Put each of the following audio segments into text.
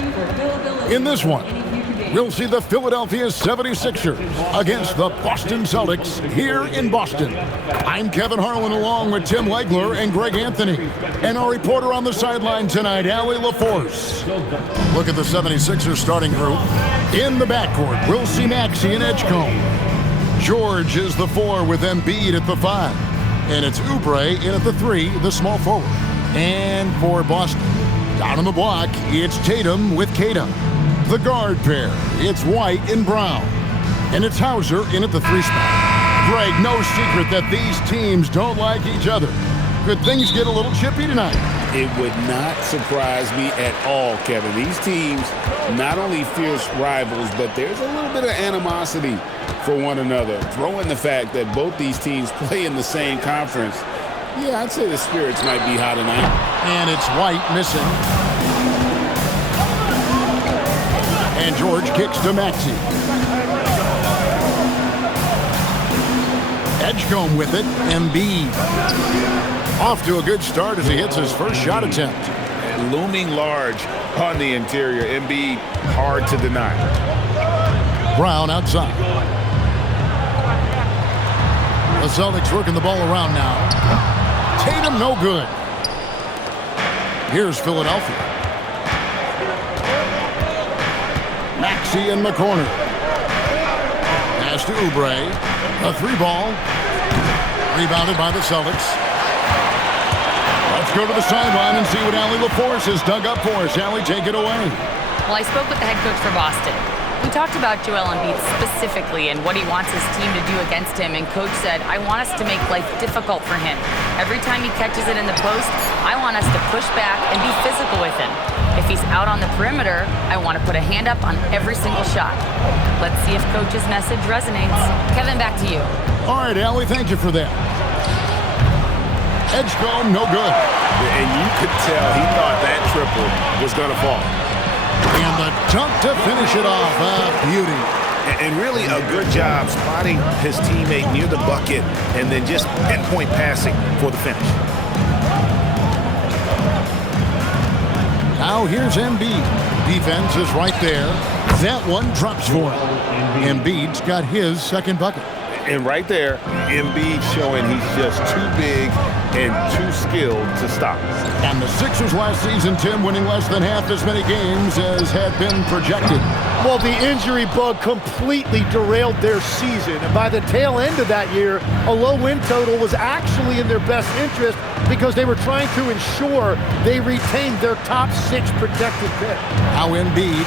Celtics. In this one, we'll see the Philadelphia 76ers against the Boston Celtics here in Boston. I'm Kevin Harlan along with Tim Legler and Greg Anthony. And our reporter on the sideline tonight, Allie LaForce. Look at the 76ers starting group. In the backcourt, we'll see Maxey and Edgecombe. George is the 4 with Embiid at the 5. And it's Oubre in at the 3, the small forward. And for Boston, down on the block, it's Tatum with Kata. The guard pair, it's White and Brown. And it's Hauser in at the 3 spot. Greg, no secret that these teams don't like each other. Could things get a little chippy tonight? It would not surprise me at all, Kevin. These teams, not only fierce rivals, but there's a little bit of animosity for one another. Throw in the fact that both these teams play in the same conference. Yeah, I'd say the spirits might be high tonight. And it's White missing. And George kicks to Maxey. Edgecombe with it. Embiid. Off to a good start as he hits his first shot attempt. And looming large on the interior. Embiid, hard to deny. Brown outside. The Celtics working the ball around now. Tatum no good. Here's Philadelphia. Maxey in the corner. Pass to Oubre. A 3-ball. Rebounded by the Celtics. Let's go to the sideline and see what Allie LaForce has dug up for us. Allie, take it away. Well, I spoke with the head coach for Boston. We talked about Joel Embiid specifically and what he wants his team to do against him, and Coach said, I want us to make life difficult for him. Every time he catches it in the post, I want us to push back and be physical with him. If he's out on the perimeter, I want to put a hand up on every single shot. Let's see if Coach's message resonates. Kevin, back to you. All right, Allie, thank you for that. Edgecombe, no good. And you could tell he thought that triple was going to fall. And the dunk to finish it off. Beauty. And really a good job spotting his teammate near the bucket and then just pinpoint passing for the finish. Now here's Embiid. Defense is right there. That one drops for him. Embiid's got his second bucket. And right there, Embiid showing he's just too big and too skilled to stop. And the Sixers last season, Tim, winning less than half as many games as had been projected. Well, the injury bug completely derailed their season. And by the tail end of that year, a low win total was actually in their best interest because they were trying to ensure they retained their top 6 protected pick. Now Embiid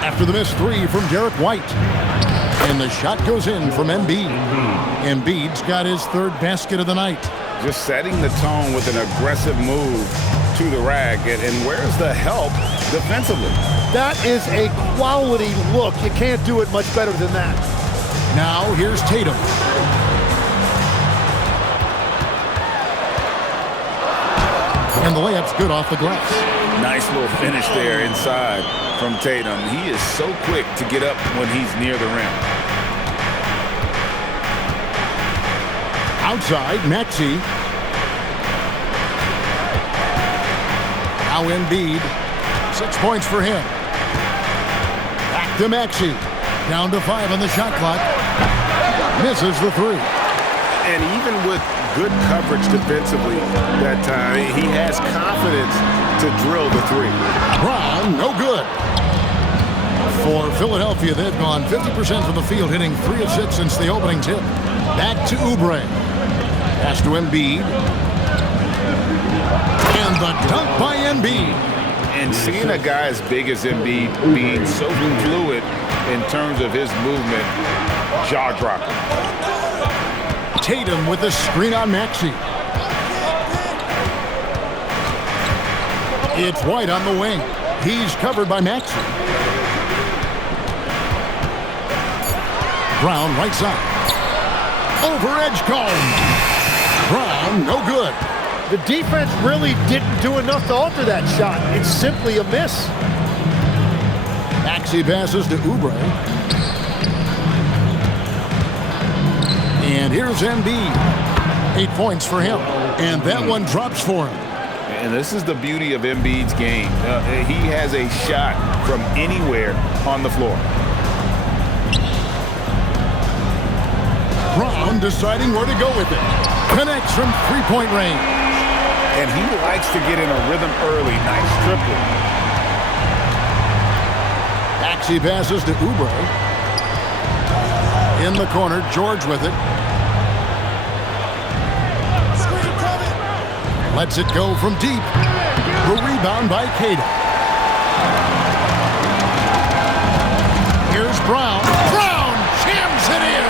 after the missed 3 from Derek White. And the shot goes in from Embiid. Embiid's got his 3rd basket of the night. Just setting the tone with an aggressive move to the rack. And where's the help defensively? That is a quality look. You can't do it much better than that. Now here's Tatum. And the layup's good off the glass. Nice little finish there inside from Tatum. He is so quick to get up when he's near the rim. Outside, Maxey. Now Embiid. 6 points for him. Back to Maxey. Down to 5 on the shot clock. Misses the 3. And even with good coverage defensively that time, he has confidence to drill the 3. Brown, no good. For Philadelphia, they've gone 50% from the field, hitting 3 of 6 since the opening tip. Back to Oubre. Pass to Embiid. And the dunk by Embiid. And seeing a guy as big as Embiid being so fluid in terms of his movement, jaw-dropping. Tatum with the screen on Maxey. It's White on the wing. He's covered by Maxey. Brown right side. Over Edgecombe. Brown, no good. The defense really didn't do enough to alter that shot. It's simply a miss. Maxey passes to Oubre. And here's Embiid. 8 points for him. And that one drops for him. And this is the beauty of Embiid's game. He has a shot from anywhere on the floor. Brown deciding where to go with it. Connects from three-point range. And he likes to get in a rhythm early. Nice triple. Maxey passes to Oubre. In the corner, George with it. Lets it go from deep. The rebound by Cato. Here's Brown. Brown jams it in.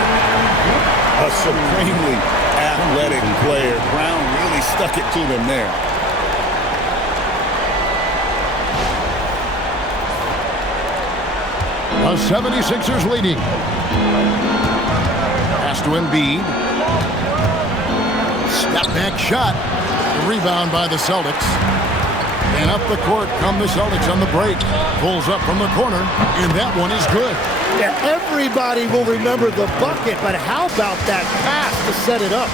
A supremely athletic player. Brown really stuck it to them there. The 76ers leading. Pass to Embiid. Step back shot. The rebound by the Celtics. And up the court come the Celtics on the break. Pulls up from the corner, and that one is good. Yeah, everybody will remember the bucket, but how about that pass to set it up?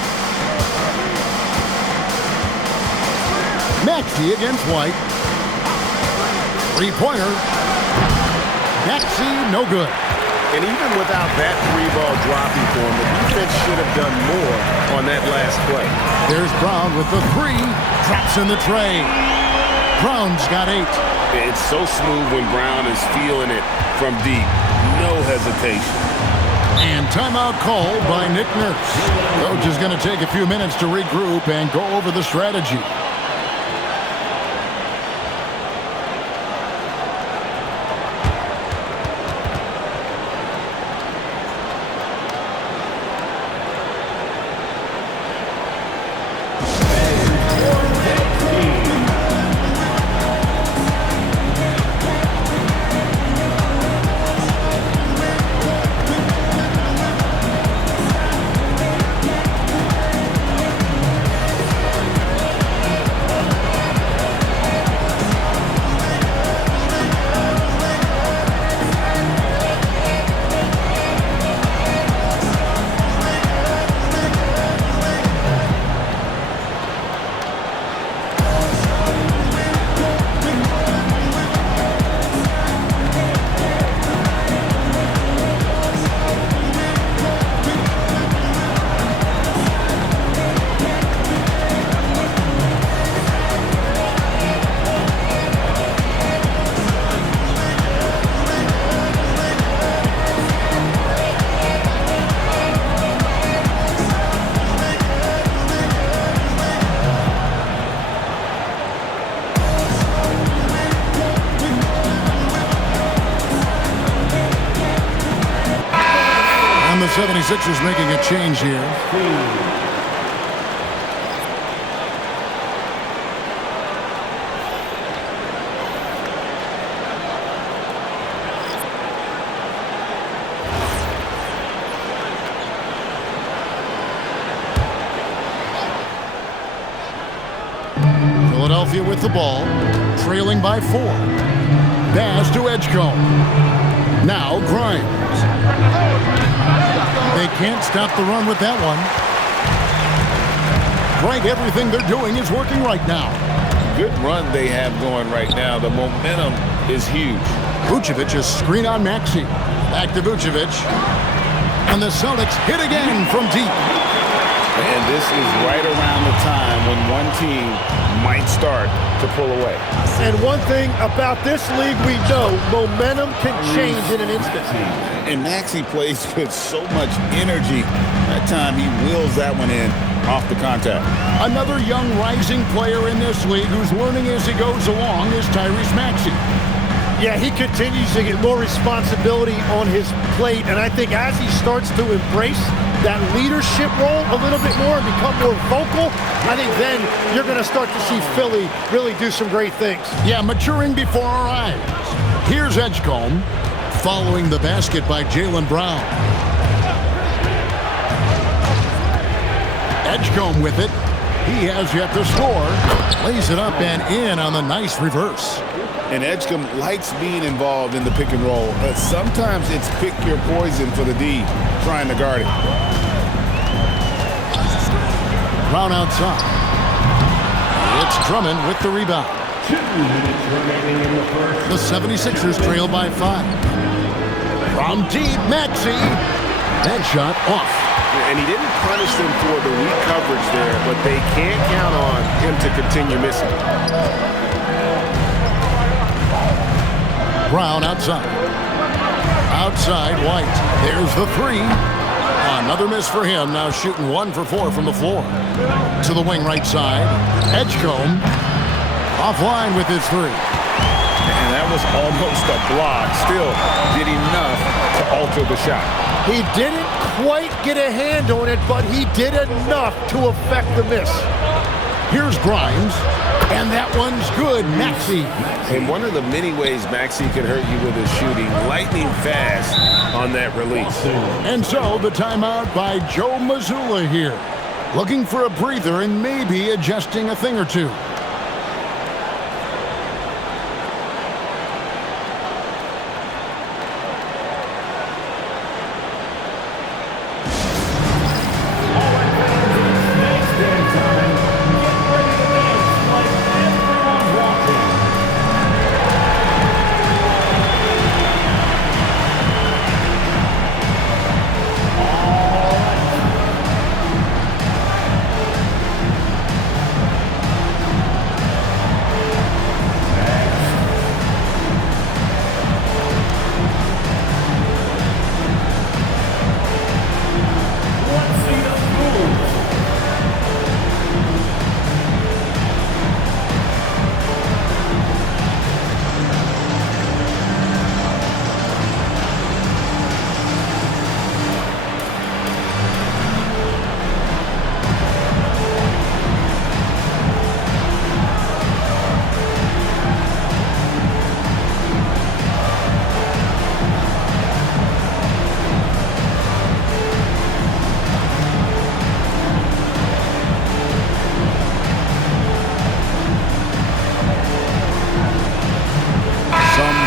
Maxey against White. Three-pointer. Maxey, no good. And even without that three-ball dropping for him, the defense should have done more on that last play. There's Brown with the three. Drops in the tray. Brown's got 8. It's so smooth when Brown is feeling it from deep. No hesitation. And timeout called by Nick Nurse. Coach is going to take a few minutes to regroup and go over the strategy. And the 76ers making a change here. Philadelphia with the ball, trailing by 4. Pass to Edgecombe. Now Grimes. They can't stop the run with that one. Greg, everything they're doing is working right now. Good run they have going right now. The momentum is huge. Vucevic is screen on Maxey. Back to Vucevic. And the Celtics hit again from deep. And this is right around the time when one team might start to pull away. And one thing about this league we know, momentum can change in an instant. And Maxey plays with so much energy. That time he wheels that one in off the contact. Another young rising player in this league who's learning as he goes along is Tyrese Maxey. Yeah, he continues to get more responsibility on his plate, and I think as he starts to embrace that leadership role a little bit more and become more vocal, I think then you're going to start to see Philly really do some great things. Yeah, maturing before our eyes. Here's Edgecombe following the basket by Jaylen Brown. Edgecombe with it. He has yet to score. Lays it up and in on the nice reverse. And Edgecombe likes being involved in the pick and roll, but sometimes it's pick your poison for the D trying to guard it. Brown outside. It's Drummond with the rebound. 2 minutes remaining in the first. The 76ers trail by 5. From deep, Maxey. That shot off. And he didn't punish them for the weak coverage there, but they can't count on him to continue missing. Brown outside. Outside, White. There's the 3. Another miss for him. Now shooting 1 for 4 from the floor. To the wing right side. Edgecombe. Offline with his 3. And that was almost a block. Still did enough to alter the shot. He didn't quite get a hand on it, but he did enough to affect the miss. Here's Grimes. And that one's good. Maxey. And one of the many ways Maxey can hurt you with his shooting, lightning fast on that release. And so the timeout by Joe Mazzulla here. Looking for a breather and maybe adjusting a thing or two.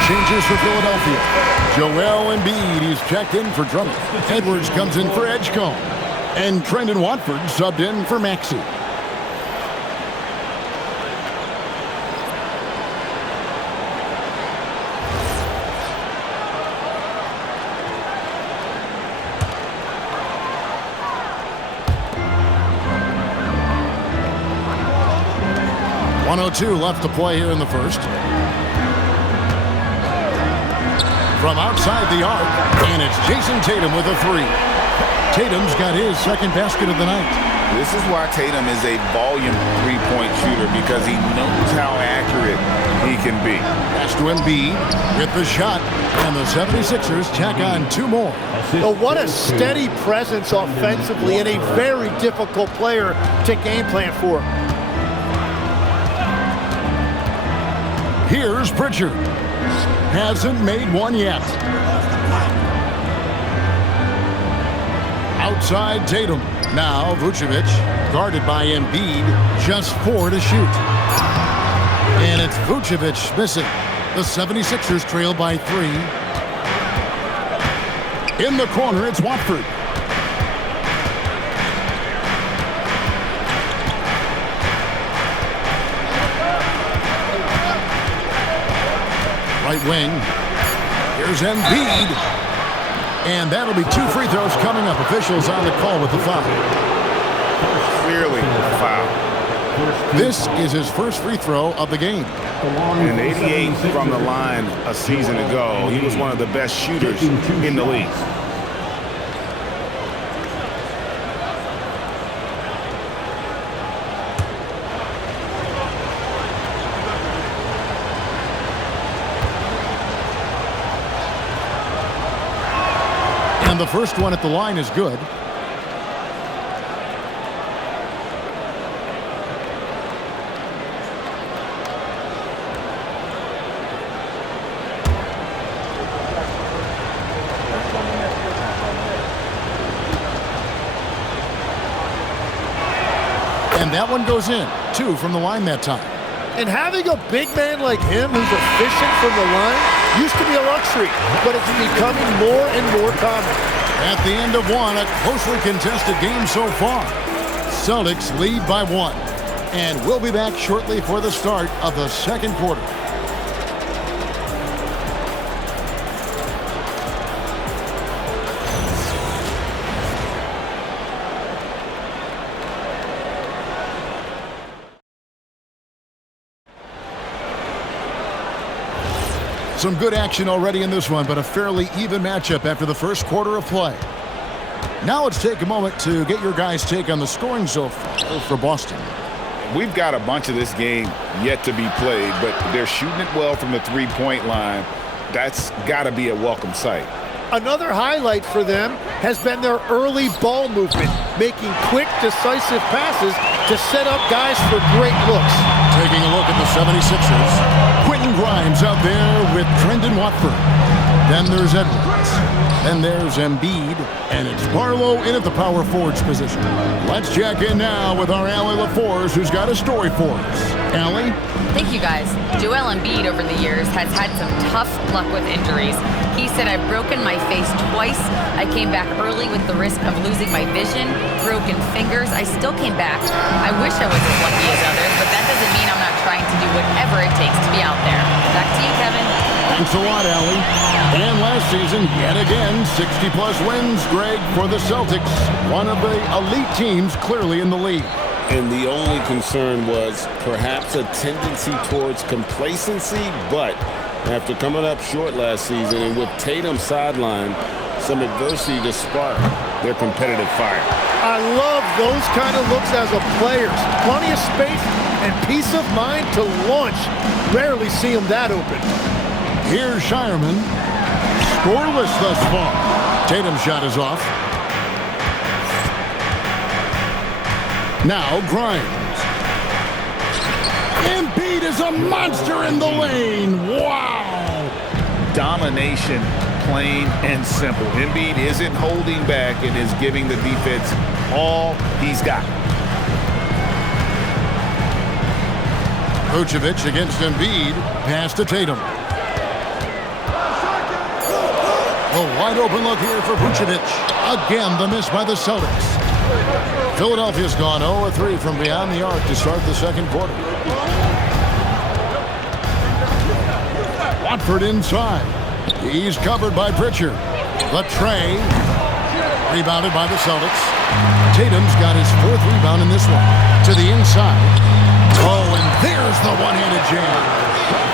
Changes for Philadelphia. Joel Embiid, he's checked in for Drummond. Edwards comes in for Edgecombe. And Trendon Watford subbed in for Maxey. .102 left to play here in the first. From outside the arc, and it's Jason Tatum with a 3. Tatum's got his second basket of the night. This is why Tatum is a volume three-point shooter, because he knows how accurate he can be. Pass to Embiid with the shot, and the 76ers tack on 2 more. But what a steady presence offensively and a very difficult player to game plan for. Here's Pritchard. Hasn't made one yet. Outside Tatum. Now Vucevic, guarded by Embiid, just 4 to shoot. And it's Vucevic missing. The 76ers trail by 3. In the corner, it's Watford. Right wing. Here's Embiid. And that'll be 2 free throws coming up. Officials on the call with the foul. Clearly foul. This is his first free throw of the game. And 88 from the line a season ago. He was one of the best shooters in the league. And the first one at the line is good. And that one goes in. 2 from the line that time. And having a big man like him who's efficient from the line used to be a luxury, but it's becoming more and more common. At the end of one, a closely contested game so far. Celtics lead by 1. And we'll be back shortly for the start of the second quarter. Some good action already in this one, but a fairly even matchup after the first quarter of play. Now let's take a moment to get your guys' take on the scoring so far for Boston. We've got a bunch of this game yet to be played, but they're shooting it well from the three-point line. That's got to be a welcome sight. Another highlight for them has been their early ball movement, making quick, decisive passes to set up guys for great looks. Taking a look at the 76ers. Quentin Grimes out there with Trendon Watford. Then there's Edwards. Then there's Embiid. And it's Barlow in at the power forwards position. Let's check in now with our Allie LaForce, who's got a story for us. Allie? Thank you, guys. Joel Embiid over the years has had some tough luck with injuries. He said, "I've broken my face twice. I came back early with the risk of losing my vision, broken fingers. I still came back. I wish I was as lucky as others, but that doesn't mean I'm not trying to do whatever it takes to be out there." Back to you, Kevin. Thanks a lot, Allie. And last season, yet again, 60-plus wins, Greg, for the Celtics. One of the elite teams clearly in the league. And the only concern was perhaps a tendency towards complacency, but after coming up short last season and with Tatum sidelined, some adversity to spark their competitive fire. I love those kind of looks as a player. Plenty of space and peace of mind to launch. Rarely see him that open. Here's Shireman. Scoreless thus far. Tatum's shot is off. Now Grimes. Embiid is a monster in the lane. Wow. Domination, plain and simple. Embiid isn't holding back and is giving the defense all he's got. Vucevic against Embiid. Pass to Tatum. A wide open look here for Vucevic. Again, the miss by the Celtics. Philadelphia's gone 0-3 from beyond the arc to start the second quarter. Watford inside. He's covered by Pritchard. The tray. Rebounded by the Celtics. Tatum's got his fourth rebound in this one. To the inside. Oh, and there's the one-handed jam.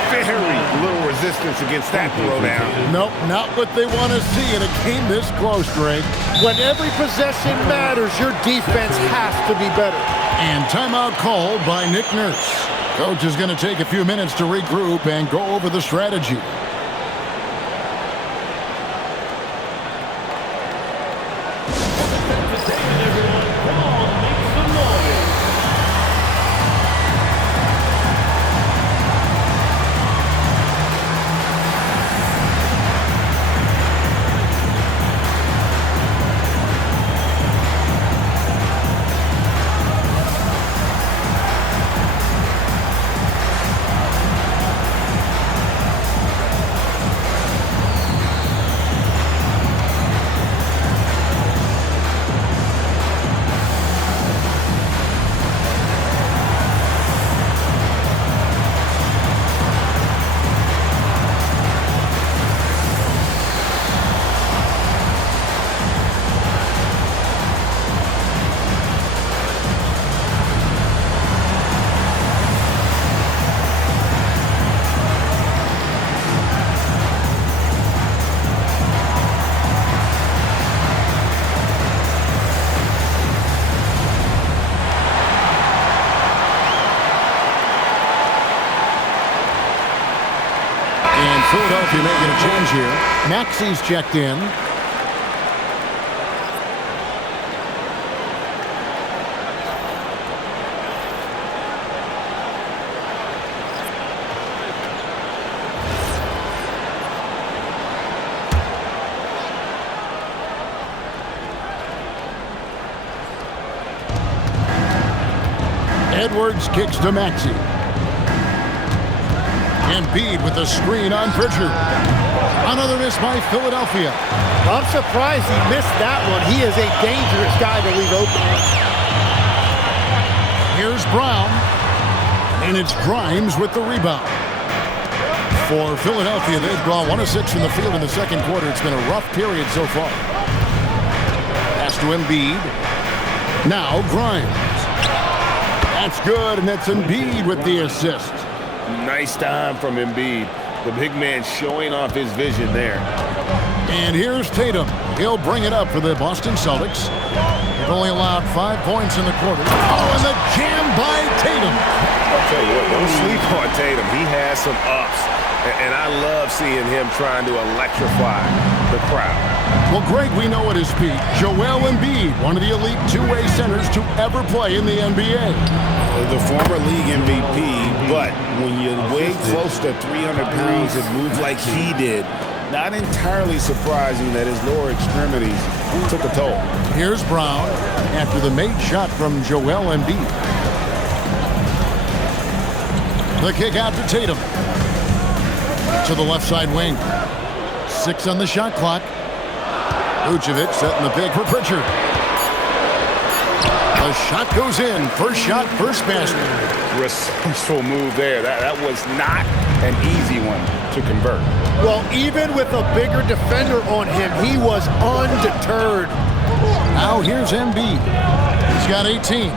Very little resistance against that throwdown. Nope, not what they want to see in a game this close, Greg. When every possession matters, your defense has to be better. And timeout called by Nick Nurse. Coach is going to take a few minutes to regroup and go over the strategy. Philadelphia making a change here. Maxi's checked in. Edwards kicks to Maxey. Embiid with the screen on Pritchard. Another miss by Philadelphia. I'm surprised he missed that one. He is a dangerous guy to leave open. Here's Brown. And it's Grimes with the rebound. For Philadelphia, they've gone 1 of 6 from the field in the second quarter. It's been a rough period so far. Pass to Embiid. Now Grimes. That's good, and it's Embiid with the assist. Nice time from Embiid. The big man showing off his vision there. And here's Tatum. He'll bring it up for the Boston Celtics. They've only allowed 5 points in the quarter. Oh, and the jam by Tatum. I'll tell you what, don't sleep on Tatum. He has some ups, and I love seeing him trying to electrify the crowd. Well, Greg, we know at his peak, Joel Embiid, one of the elite two-way centers to ever play in the NBA. The former league MVP, but when you weigh close to 300 pounds and move like he did, not entirely surprising that his lower extremities took a toll. Here's Brown after the made shot from Joel Embiid. The kick out to Tatum. To the left side wing. 6 on the shot clock. Vucevic setting the pick for Pritchard. The shot goes in. First shot, first basket. Resourceful move there. That was not an easy one to convert. Well, even with a bigger defender on him, he was undeterred. Now here's Embiid. He's got 18.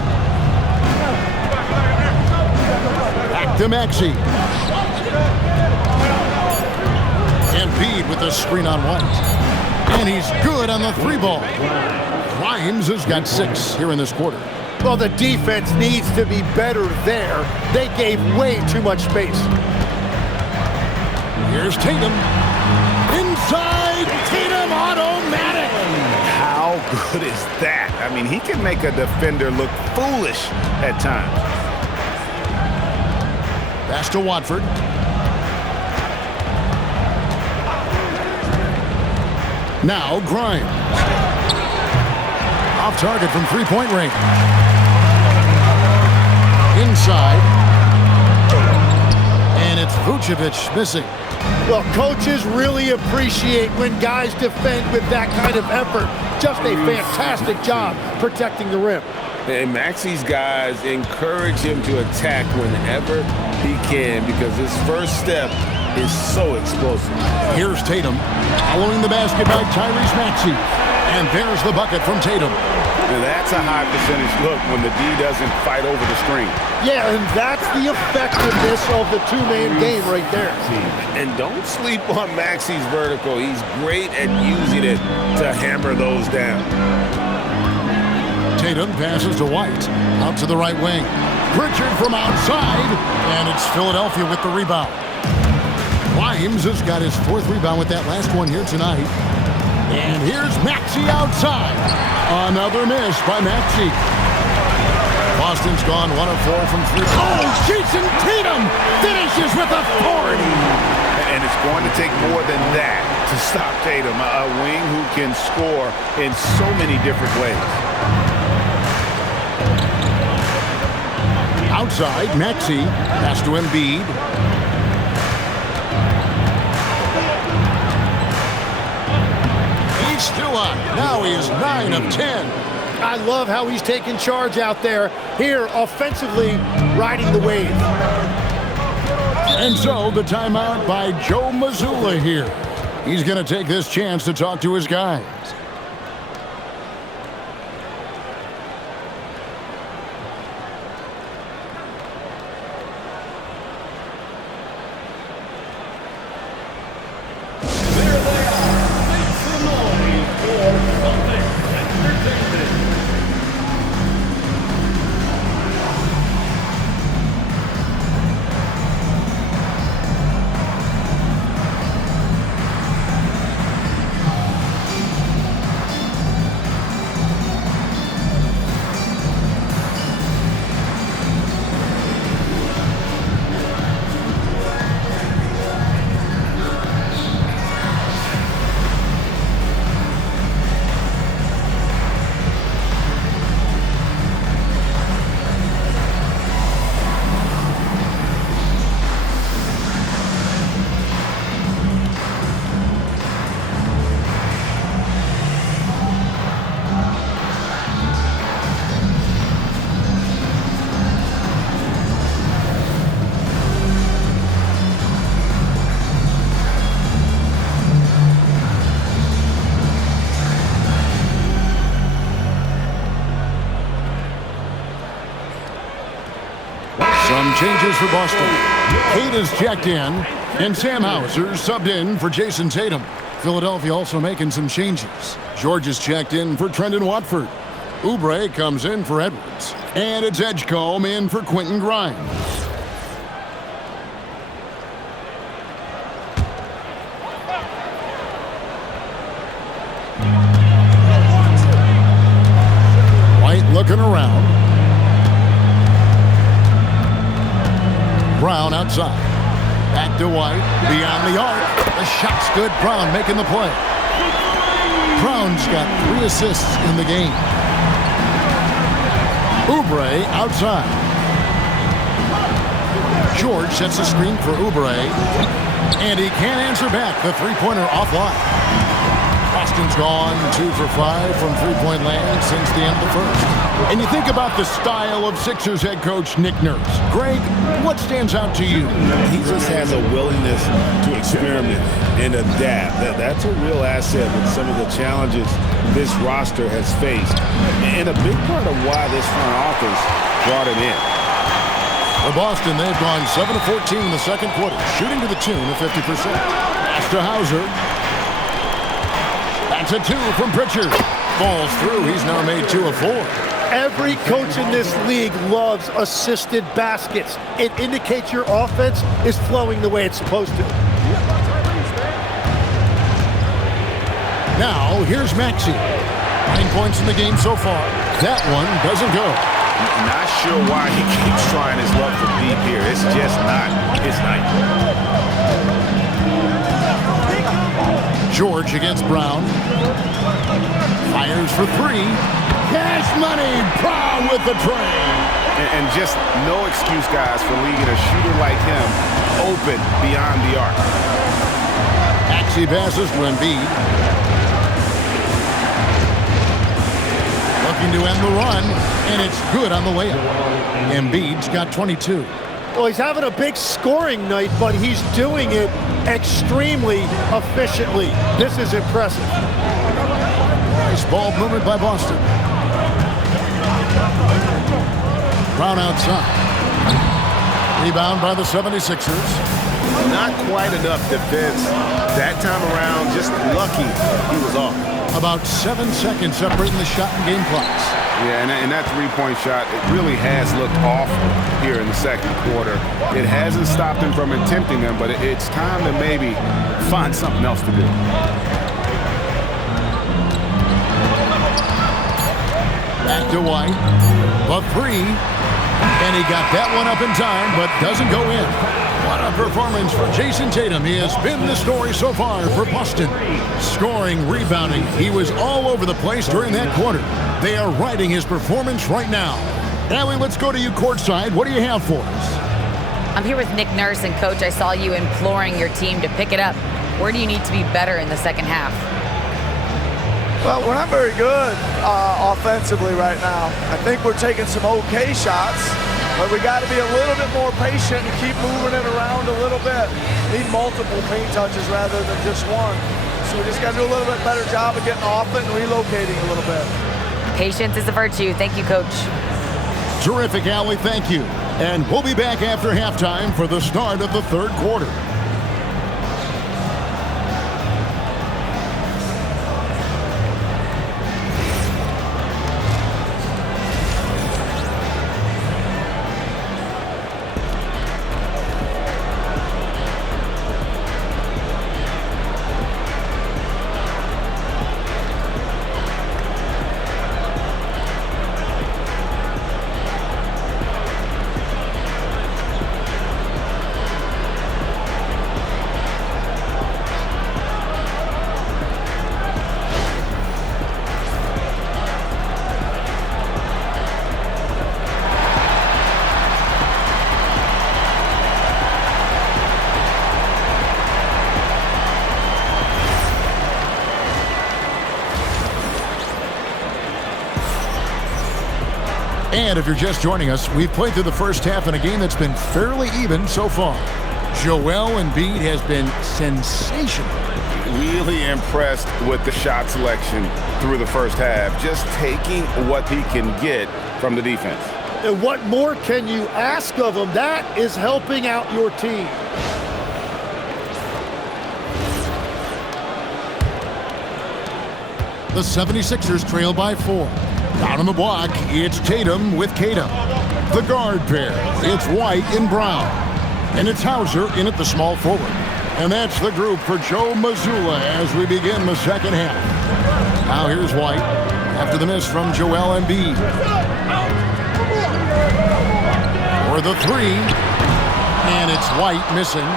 Back to Maxey. Embiid with the screen on White. And he's good on the 3-ball. Grimes has got 6 here in this quarter. Well, the defense needs to be better there. They gave way too much space. Here's Tatum. Inside, Tatum automatic. How good is that? I mean, he can make a defender look foolish at times. Pass to Watford. Now Grimes. Off target from three-point range. Inside. And it's Vucevic missing. Well, coaches really appreciate when guys defend with that kind of effort. Just a fantastic job protecting the rim. And Maxey's guys encourage him to attack whenever he can because his first step is so explosive. Here's Tatum following the basket by Tyrese Maxey. And there's the bucket from Tatum. Now that's a high percentage look when the D doesn't fight over the screen. Yeah, and that's the effectiveness of the two-man game right there. And don't sleep on Maxey's vertical. He's great at using it to hammer those down. Tatum passes to White. Out to the right wing. Pritchard from outside. And it's Philadelphia with the rebound. Grimes has got his 4th rebound with that last one here tonight. And here's Maxey outside. Another miss by Maxey. Boston's gone 1 of 4 from 3. Oh, Jason Tatum finishes with authority. And it's going to take more than that to stop Tatum, a wing who can score in so many different ways. Outside, Maxey. Pass to Embiid. He's still on. Now he is 9 of 10. I love how he's taking charge out there. Here, offensively, riding the wave. And so, the timeout by Joe Mazzulla here. He's going to take this chance to talk to his guys. Some changes for Boston. Kate is checked in, and Sam Hauser subbed in for Jason Tatum. Philadelphia also making some changes. George is checked in for Trendon Watford. Oubre comes in for Edwards. And it's Edgecombe in for Quentin Grimes. White looking around. Brown outside. Back to White. Beyond the arc. The shot's good. Brown making the play. Brown's got 3 assists in the game. Oubre outside. George sets a screen for Oubre. And he can't answer back. The three-pointer offline. Boston's gone 2 for 5 from three-point land since the end of the first. And you think about the style of Sixers head coach Nick Nurse. Greg, what stands out to you? He just has a willingness to experiment and adapt. That's a real asset with some of the challenges this roster has faced. And a big part of why this front office brought him in. For Boston, they've gone 7 of 14 in the second quarter, shooting to the tune of 50%. Pass to Hauser. That's a 2 from Pritchard. Falls through. He's now made 2 of 4. Every coach in this league loves assisted baskets. It indicates your offense is flowing the way it's supposed to. Now, here's Maxey. 9 points in the game so far. That one doesn't go. Not sure why he keeps trying his luck from deep here. It's just not his night. George against Brown. Fires for 3. Cash money. Brown with the tray. And just no excuse, guys, for leaving a shooter like him open beyond the arc. Maxey passes to Embiid. Looking to end the run, and it's good on the layup. Embiid's got 22. Well, he's having a big scoring night, but he's doing it extremely efficiently. This is impressive. Nice ball movement by Boston. Brown outside. Rebound by the 76ers. Not quite enough defense that time around. Just lucky he was off. About 7 seconds separating the shot and game clocks. Yeah, and that three-point shot, it really has looked off here in the second quarter. It hasn't stopped him from attempting them, but it's time to maybe find something else to do. Back to White. The 3. And he got that one up in time, but doesn't go in. What a performance for Jason Tatum. He has been the story so far for Boston. Scoring, rebounding. He was all over the place during that quarter. They are riding his performance right now. Allie, let's go to you courtside. What do you have for us? I'm here with Nick Nurse, and Coach, I saw you imploring your team to pick it up. Where do you need to be better in the second half? Well, we're not very good offensively right now. I think we're taking some okay shots, but we got to be a little bit more patient and keep moving it around a little bit. Need multiple paint touches rather than just one. So we just got to do a little bit better job of getting off it and relocating a little bit. Patience is a virtue. Thank you, Coach. Terrific, Allie. Thank you. And we'll be back after halftime for the start of the third quarter. And if you're just joining us, we've played through the first half in a game that's been fairly even so far. Joel Embiid has been sensational. Really impressed with the shot selection through the first half, just taking what he can get from the defense. And what more can you ask of him? That is helping out your team. The 76ers trail by 4. Down on the block, it's Tatum with Kata. The guard pair, it's White and Brown. And it's Hauser in at the small forward. And that's the group for Joe Mazzulla as we begin the second half. Now here's White after the miss from Joel Embiid. For the 3. And it's White missing.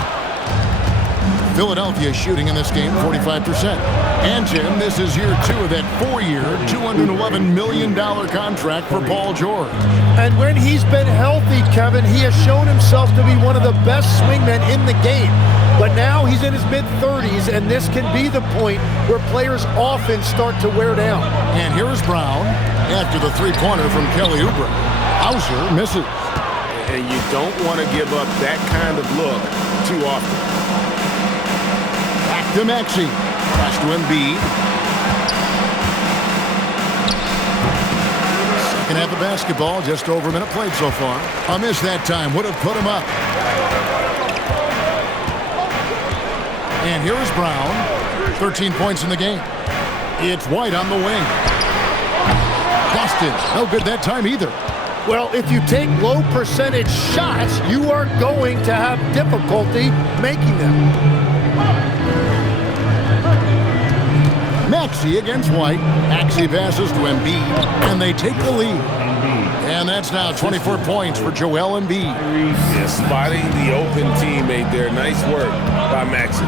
Philadelphia shooting in this game 45%. And Jim, this is year 2 of that 4-year, $211 million contract for Paul George. And when he's been healthy, Kevin, he has shown himself to be one of the best swingmen in the game. But now he's in his mid-30s, and this can be the point where players often start to wear down. And here is Brown after the three-pointer from Kelly Oubre. Hauser misses. And you don't want to give up that kind of look too often. To Maxey. Pass to Embiid. Second half of basketball, just over a minute played so far. A miss that time would have put him up. And here is Brown. 13 points in the game. It's White on the wing. Boston, no good that time either. Well, if you take low percentage shots, you are going to have difficulty making them. Maxey against White. Maxey passes to Embiid, and they take the lead. And that's now 24 points for Joel Embiid. Yeah, spotting the open teammate there. Nice work by Maxey.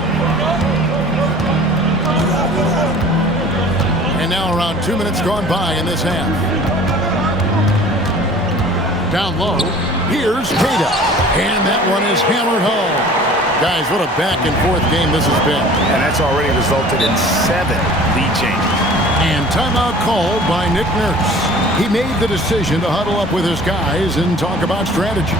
And now around 2 minutes gone by in this half. Down low, here's Kata. And that one is hammered home. Guys, what a back-and-forth game this has been. And that's already resulted in 7 lead changes. And timeout called by Nick Nurse. He made the decision to huddle up with his guys and talk about strategy.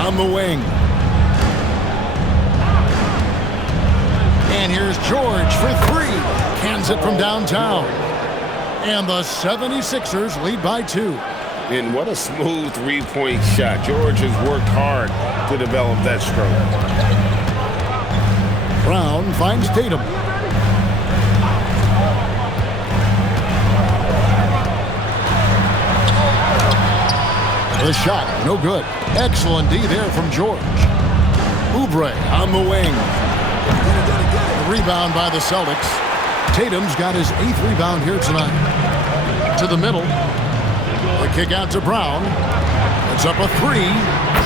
On the wing. And here's George for 3. Cans it from downtown. And the 76ers lead by 2. And what a smooth three-point shot. George has worked hard to develop that stroke. Brown finds Tatum. The shot, no good. Excellent D there from George. Oubre on the wing. A rebound by the Celtics. Tatum's got his 8th rebound here tonight. To the middle. The kick out to Brown. It's up a 3.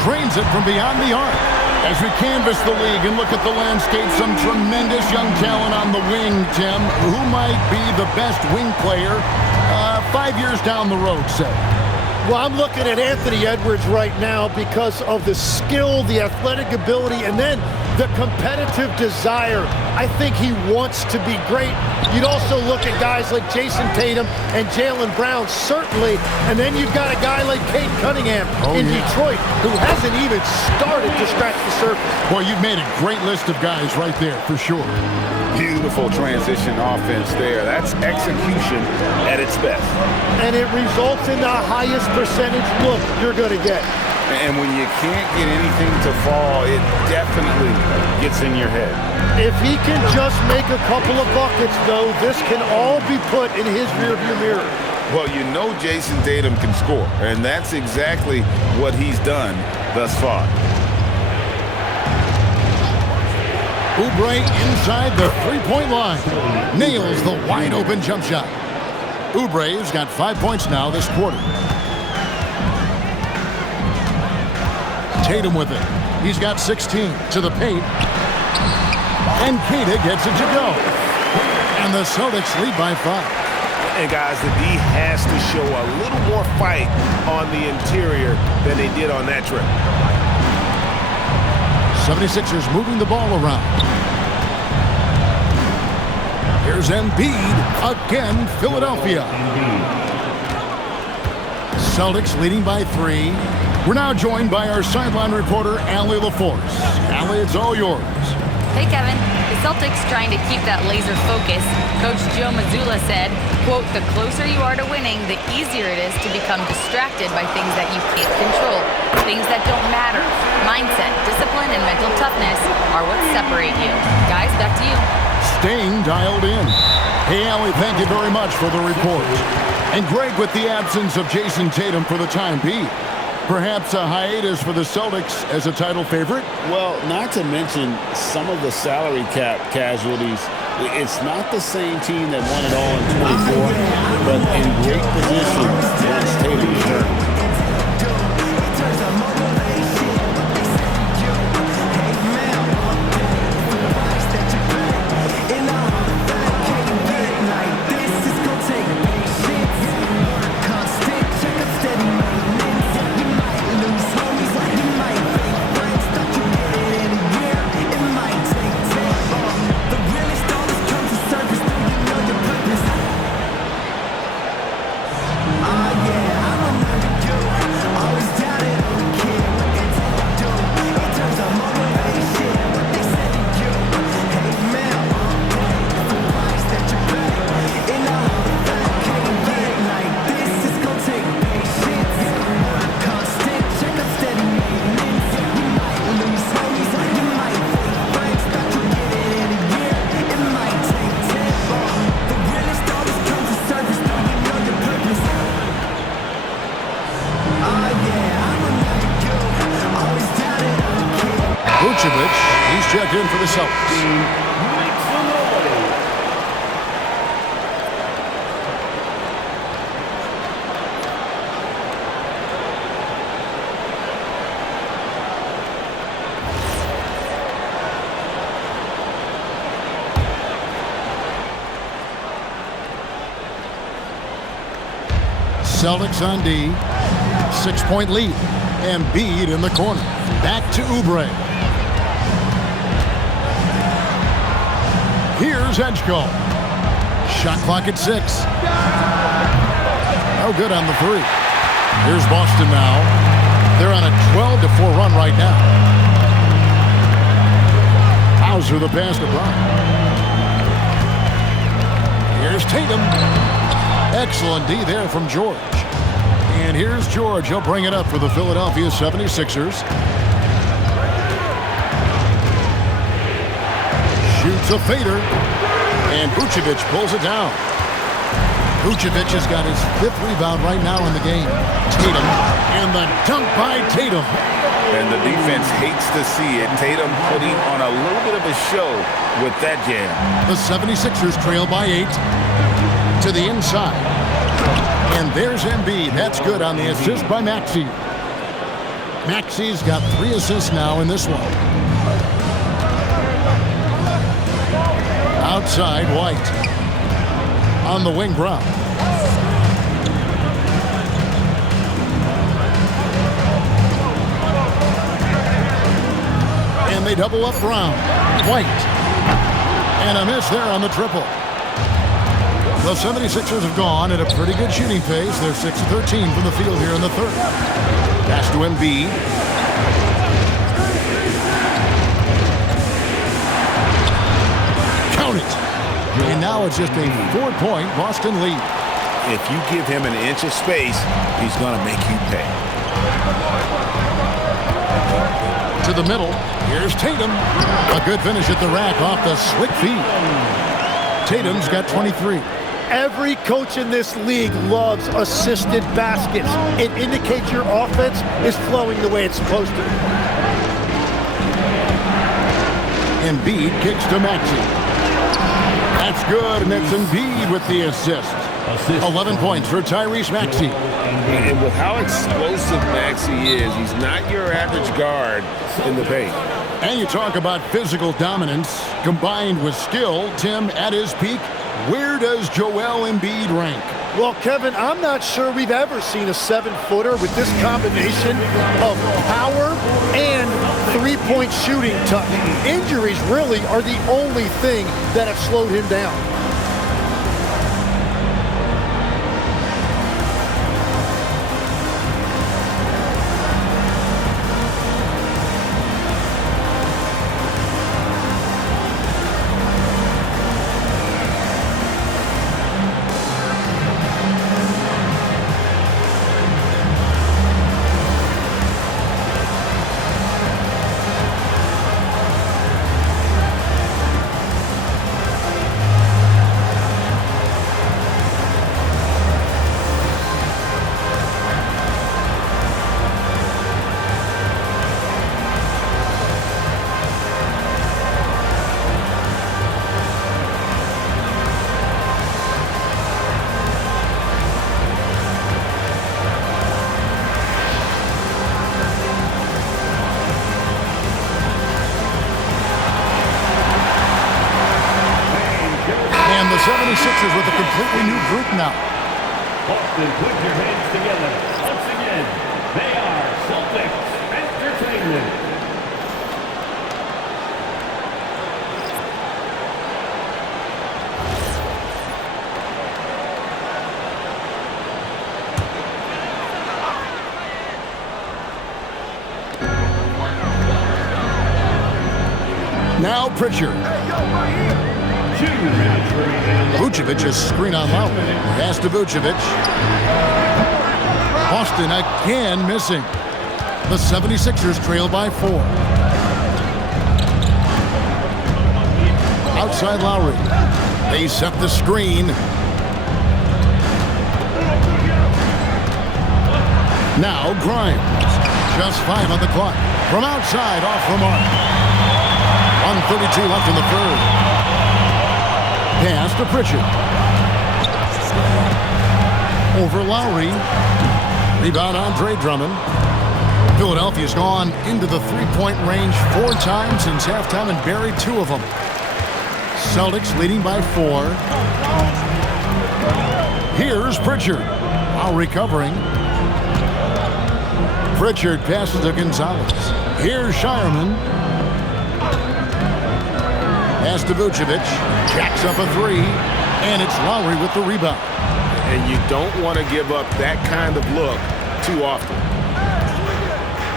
Drains it from beyond the arc. As we canvass the league and look at the landscape, some tremendous young talent on the wing, Tim. Who might be the best wing player 5 years down the road, say? Well, I'm looking at Anthony Edwards right now because of the skill, the athletic ability, and then the competitive desire. I think he wants to be great. You'd also look at guys like Jason Tatum and Jaylen Brown, certainly, and then you've got a guy like Cade Cunningham in Detroit who hasn't even started to scratch the surface. Well, you've made a great list of guys right there, for sure. Beautiful transition offense there. That's execution at its best. And it results in the highest percentage look you're going to get. And when you can't get anything to fall, it definitely gets in your head. If he can just make a couple of buckets, though, this can all be put in his rearview mirror. Well, you know Jason Tatum can score, and that's exactly what he's done thus far. Oubre inside the three-point line. Nails the wide-open jump shot. Oubre's got 5 points now this quarter. Tatum with it. He's got 16 to the paint. And Keita gets it to go. And the Celtics lead by 5. And guys, the D has to show a little more fight on the interior than they did on that trip. 76ers moving the ball around. Here's Embiid again, Philadelphia. Celtics leading by 3. We're now joined by our sideline reporter, Allie LaForce. Allie, it's all yours. Hey, Kevin. The Celtics trying to keep that laser focus. Coach Joe Mazzulla said, quote, "The closer you are to winning, the easier it is to become distracted by things that you can't control, things that don't matter. Mindset, discipline, and mental toughness are what separate you." Guys, back to you. Staying dialed in. Hey, Allie, thank you very much for the report. And Greg, with the absence of Jason Tatum for the time being, perhaps a hiatus for the Celtics as a title favorite? Well, not to mention some of the salary cap casualties. It's not the same team that won it all in 24, but in great position once Tatum returned. He's checked in for the Celtics. Celtics on D. 6-point lead. Embiid in the corner. Back to Oubre. Here's Edgecombe. Shot clock at 6. No good on the 3. Here's Boston now. They're on a 12-4 run right now. Hauser the pass to Brown. Here's Tatum. Excellent D there from George. And here's George. He'll bring it up for the Philadelphia 76ers. Shoots a fader. And Vucevic pulls it down. Vucevic has got his 5th rebound right now in the game. Tatum. And the dunk by Tatum. And the defense hates to see it. Tatum putting on a little bit of a show with that jam. The 76ers trail by 8. To the inside. And there's Embiid. That's good on the assist by Maxey. Maxey's got 3 assists now in this one. Outside, White. On the wing, Brown. and they double up Brown. White. And a miss there on the triple. The 76ers have gone at a pretty good shooting pace. They're 6 of 13 from the field here in the third. Pass to Embiid. Count it. And now it's just a 4-point Boston lead. If you give him an inch of space, he's going to make you pay. To the middle. Here's Tatum. A good finish at the rack off the slick feed. Tatum's got 23. Every coach in this league loves assisted baskets. It indicates your offense is flowing the way it's supposed to. Embiid kicks to Maxey. That's good, and it's Embiid with the assist. 11 points for Tyrese Maxey. And with how explosive Maxey is, he's not your average guard in the paint. And you talk about physical dominance combined with skill. Tim, at his peak, where does Joel Embiid rank? Well, Kevin, I'm not sure we've ever seen a 7-footer with this combination of power and three-point shooting touch. Injuries really are the only thing that have slowed him down. The 76ers with a completely new group now. Boston, put your hands together. Once again, they are Celtics Entertainment. Now Pritchard. Vucevic is screen on Lowry. Pass to Vucevic. Boston again missing. The 76ers trail by 4. Outside Lowry. They set the screen. Now Grimes. Just 5 on the clock. From outside, off the mark. 1:32 left in the third. Pass to Pritchard. Over Lowry. Rebound Andre Drummond. Philadelphia's gone into the three-point range 4 times since halftime and buried 2 of them. Celtics leading by 4. Here's Pritchard. Lowry covering. Pritchard passes to Gonzalez. Here's Shireman. Pass to Vucevic. Jacks up a 3. And it's Lowry with the rebound. And you don't want to give up that kind of look too often.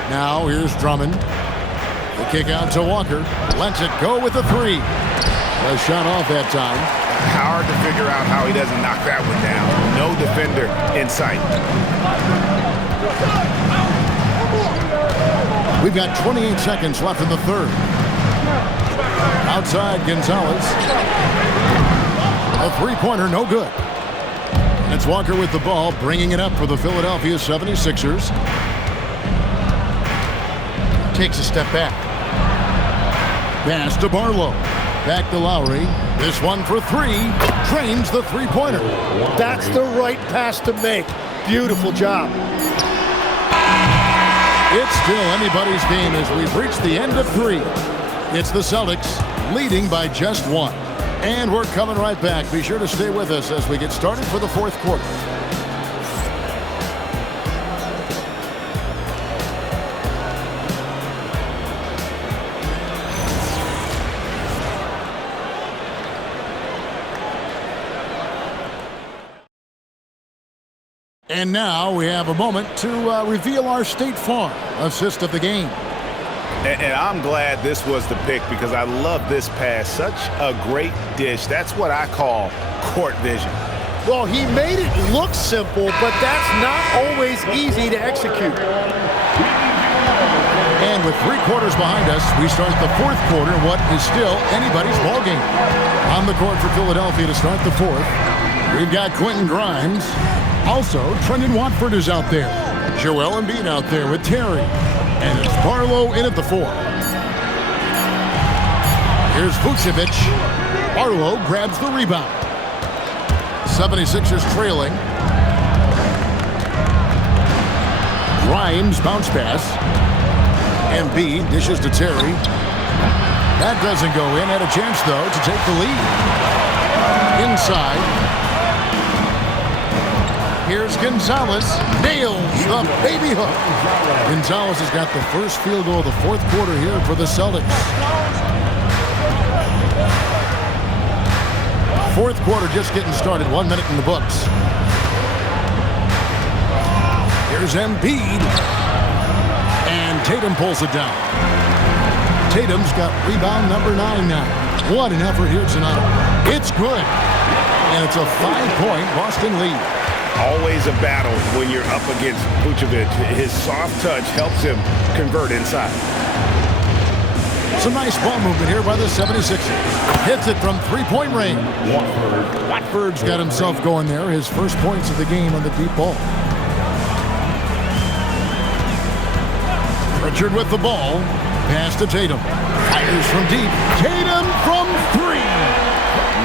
Now here's Drummond. The kick out to Walker. Lets it go with the 3. A shot off that time. Hard to figure out how he doesn't knock that one down. No defender in sight. We've got 28 seconds left in the third. Outside Gonzalez. A three-pointer, no good. And it's Walker with the ball, bringing it up for the Philadelphia 76ers. Takes a step back. Pass to Barlow. Back to Lowry. This one for 3. Drains the three-pointer. That's the right pass to make. Beautiful job. It's still anybody's game as we've reached the end of 3. It's the Celtics leading by just 1. And we're coming right back. Be sure to stay with us as we get started for the fourth quarter. And now we have a moment to reveal our State Farm assist of the game. And I'm glad this was the pick because I love this pass. Such a great dish. That's what I call court vision. Well, he made it look simple, but that's not always easy to execute. And with 3 quarters behind us, we start the 4th quarter, what is still anybody's ball game. On the court for Philadelphia to start the 4th, we've got Quentin Grimes. Also, Trendon Watford is out there. Joel Embiid out there with Terry. And it's Barlow in at the 4. Here's Vucevic. Barlow grabs the rebound. 76ers trailing. Grimes bounce pass. Embiid dishes to Terry. That doesn't go in. Had a chance, though, to take the lead. Inside. Here's Gonzalez. Nails the baby hook. Gonzalez has got the first field goal of the 4th quarter here for the Celtics. 4th quarter just getting started. 1 minute in the books. Here's Embiid. And Tatum pulls it down. Tatum's got rebound number 9 now. What an effort here tonight. It's good. And it's a 5-point Boston lead. Always a battle when you're up against Vucevic. His soft touch helps him convert inside. Some nice ball movement here by the 76ers. Hits it from 3-point range. Watford's got himself going there. His first points of the game on the deep ball. Richard with the ball. Pass to Tatum. Fires from deep. Tatum from 3.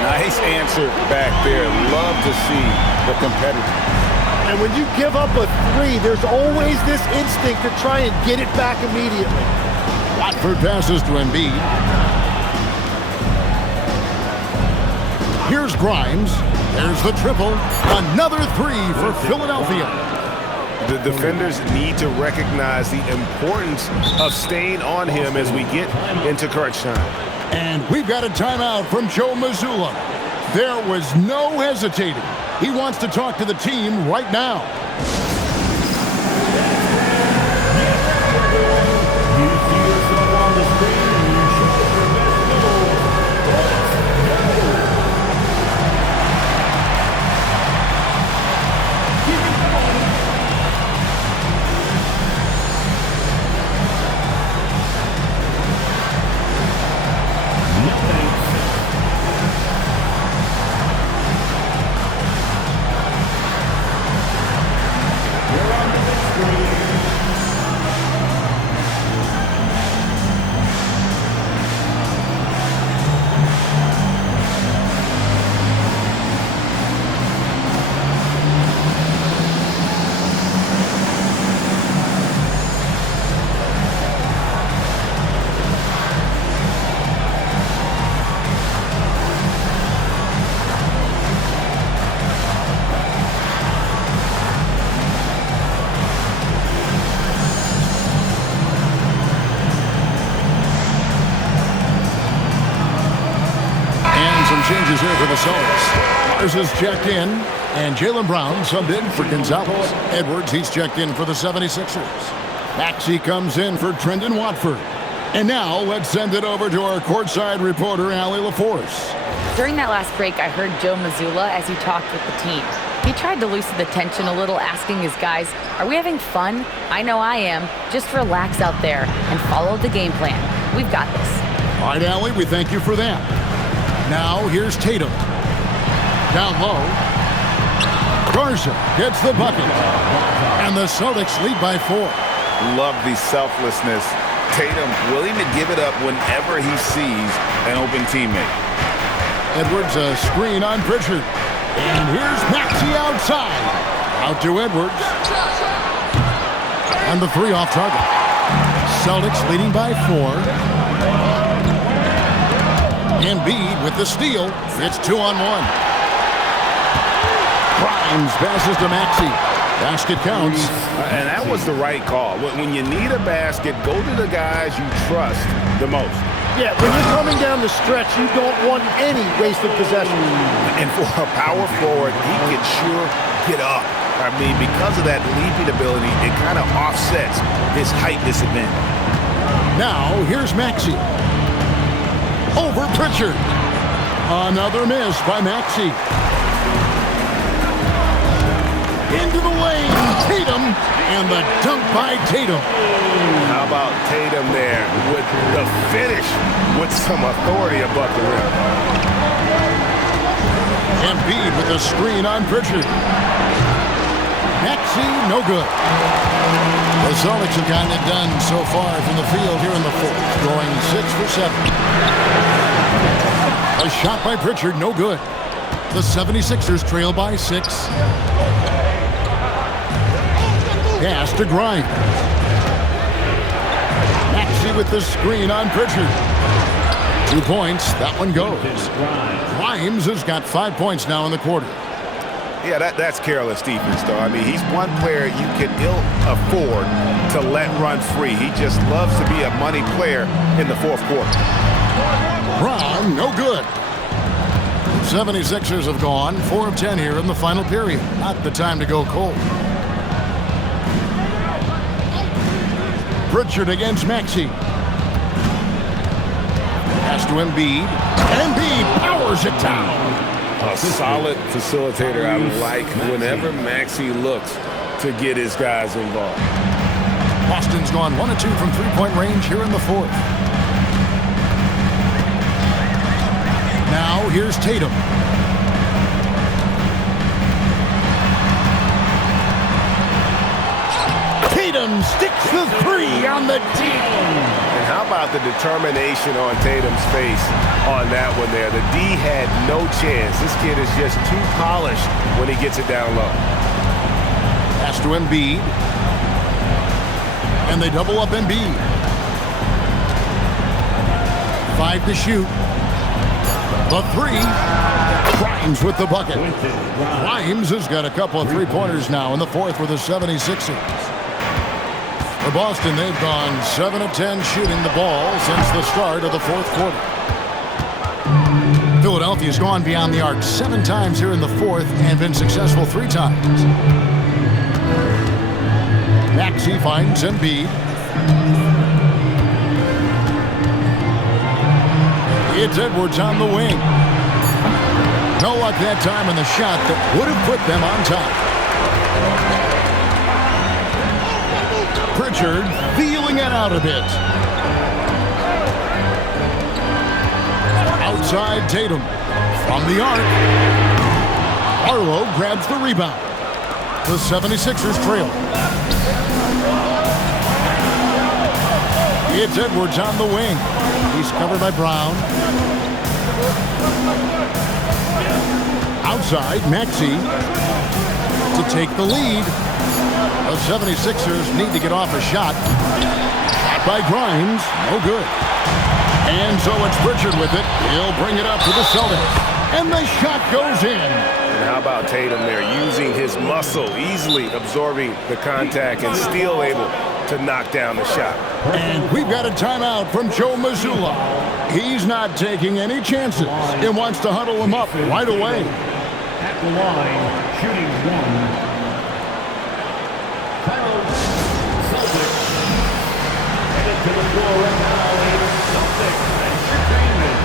Nice answer back there. Love to see the competitor. And when you give up a 3, there's always this instinct to try and get it back immediately. Watford passes to Embiid. Here's Grimes. There's the triple. Another 3 for Philadelphia. The defenders need to recognize the importance of staying on him as we get into crunch time. And we've got a timeout from Joe Mazzulla. There was no hesitating. He wants to talk to the team right now. Changes here for the Celtics. Mars is checked in, and Jaylen Brown subbed in for Gonzalez. Edwards, he's checked in for the 76ers. Maxey comes in for Trendon Watford. And now let's send it over to our courtside reporter, Allie LaForce. During that last break, I heard Joe Mazzulla as he talked with the team. He tried to loosen the tension a little, asking his guys, are we having fun? I know I am. Just relax out there and follow the game plan. We've got this. All right, Allie, we thank you for that. Now, here's Tatum. Down low. Garza gets the bucket. And the Celtics lead by 4. Love the selflessness. Tatum willing to give it up whenever he sees an open teammate. Edwards, a screen on Pritchard. And here's Maxey outside. Out to Edwards. And the 3 off target. Celtics leading by 4. Embiid with the steal. It's 2-on-1. Grimes passes to Maxey. Basket counts. And that was the right call. When you need a basket, go to the guys you trust the most. Yeah, when you're coming down the stretch, you don't want any wasted possession. And for a power forward, he can sure get up I mean, because of that leaping ability, it kind of offsets his height disadvantage. Now, here's Maxey. Over Pritchard. Another miss by Maxey. Into the lane, Tatum, and the dunk by Tatum. How about Tatum there with the finish with some authority above the rim. Embiid with a screen on Pritchard. Maxey, no good. The Celtics have gotten it done so far from the field here in the fourth, going 6 for 7. A shot by Pritchard, no good. The 76ers trail by 6. Pass to Grimes. Maxey with the screen on Pritchard. 2 points, that one goes. Grimes has got 5 points now in the quarter. Yeah, that's careless defense, though. I mean, he's one player you can ill afford to let run free. He just loves to be a money player in the fourth quarter. Brown, no good. 76ers have gone 4 of 10 here in the final period. Not the time to go cold. Pritchard against Maxey. Pass to Embiid. Embiid powers it down. A solid facilitator. I like whenever Maxey looks to get his guys involved. Boston's gone 1 of 2 from three-point range here in the fourth. Now here's Tatum. Tatum sticks the 3 on the team. And how about the determination on Tatum's face on that one there? The D had no chance. This kid is just too polished when he gets it down low. Pass to Embiid. And they double up Embiid. 5 to shoot. The 3. Grimes with the bucket. Grimes has got a couple of three-pointers now in the fourth for the 76ers. For Boston, they've gone 7 of 10 shooting the ball since the start of the fourth quarter. Philadelphia's gone beyond the arc 7 times here in the fourth and been successful 3 times. Maxey finds Embiid. It's Edwards on the wing. No luck that time in the shot that would have put them on top. Pritchard feeling it out a bit. Outside Tatum. From the arc. Arlo grabs the rebound. The 76ers trail. It's Edwards on the wing. He's covered by Brown. Outside, Maxey to take the lead. The 76ers need to get off a shot. Shot by Grimes, no good. And so it's Pritchard with it. He'll bring it up to the Celtics. And the shot goes in. And how about Tatum there, using his muscle, easily absorbing the contact and still able to knock down the shot. And we've got a timeout from Joe Mazzulla. He's not taking any chances. He wants to huddle him up right away. At the line, shooting 1. Celtics. Headed to the floor right now is Celtics Entertainment.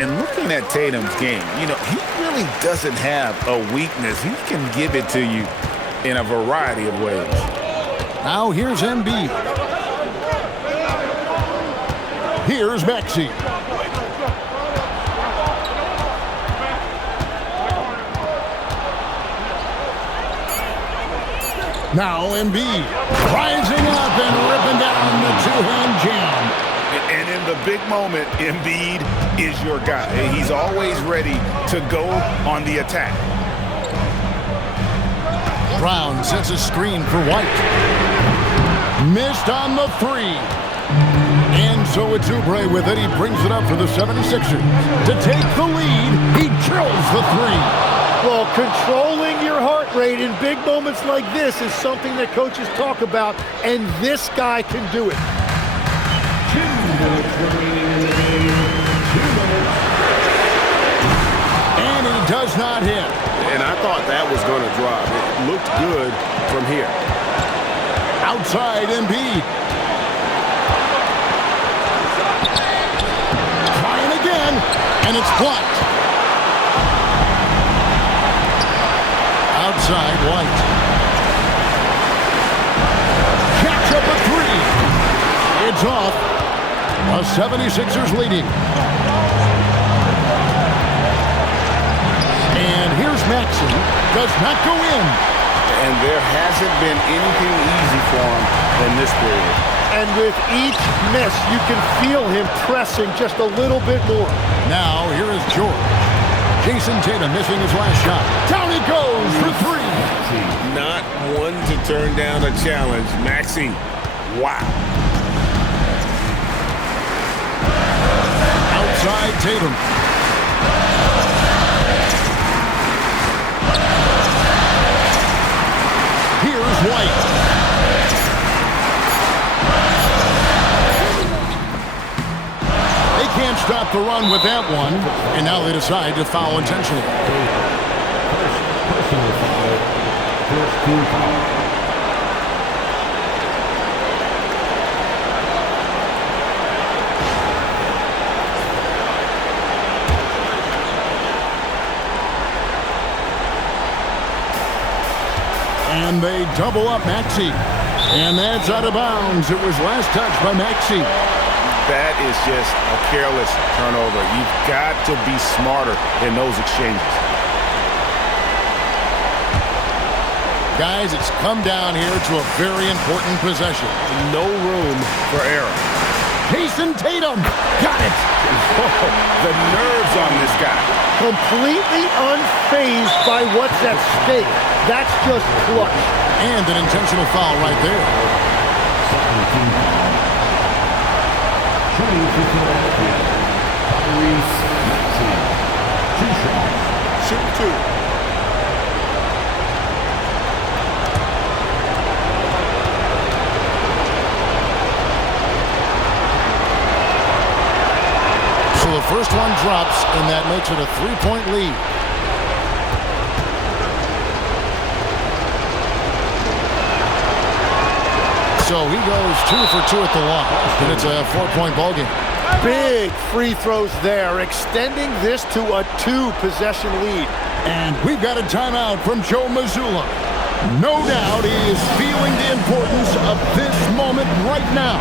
And looking at Tatum's game, he really doesn't have a weakness. He can give it to you in a variety of ways. Now here's Embiid. Here's Maxey. Now Embiid rising up and ripping down the two-hand jam. And in the big moment, Embiid is your guy. He's always ready to go on the attack. Brown sets a screen for White. Missed on the three. And so it's Oubre with it. He brings it up for the 76ers. To take the lead, he drills the three. Well, controlling your heart rate in big moments like this is something that coaches talk about, and this guy can do it. 2 minutes remaining in the game. 2 minutes. And he does not hit. And I thought that was going to drop. It looked good from here. Outside Embiid. Trying again, and it's blocked. Outside White. Catch up a three. It's off. The 76ers leading. And here's Maxey. Does not go in. And there hasn't been anything easy for him in this period. And with each miss, you can feel him pressing just a little bit more. Now here is George. Jason Tatum missing his last shot. Down he goes for three. Not one to turn down a challenge. Maxey, wow. Outside Tatum. Here's White. They can't stop the run with that one, and now they decide to foul intentionally. Personal foul. First team foul. And they double up Maxey. And that's out of bounds. It was last touched by Maxey. That is just a careless turnover. You've got to be smarter in those exchanges. Guys, it's come down here to a very important possession. No room for error. Jason Tatum got it. The nerves on this guy. Completely unfazed by what's at stake. That's just clutch. And an intentional foul right there. Second team foul. Turning to Philadelphia. Tyrese Maxey. 2 shots. Shoot 2. So the first one drops, and that makes it a 3-point lead. So he goes 2 for 2 at the line, and it's a 4-point ballgame. Big free throws there, extending this to a 2-possession lead. And we've got a timeout from Joe Mazzulla. No doubt he is feeling the importance of this moment right now.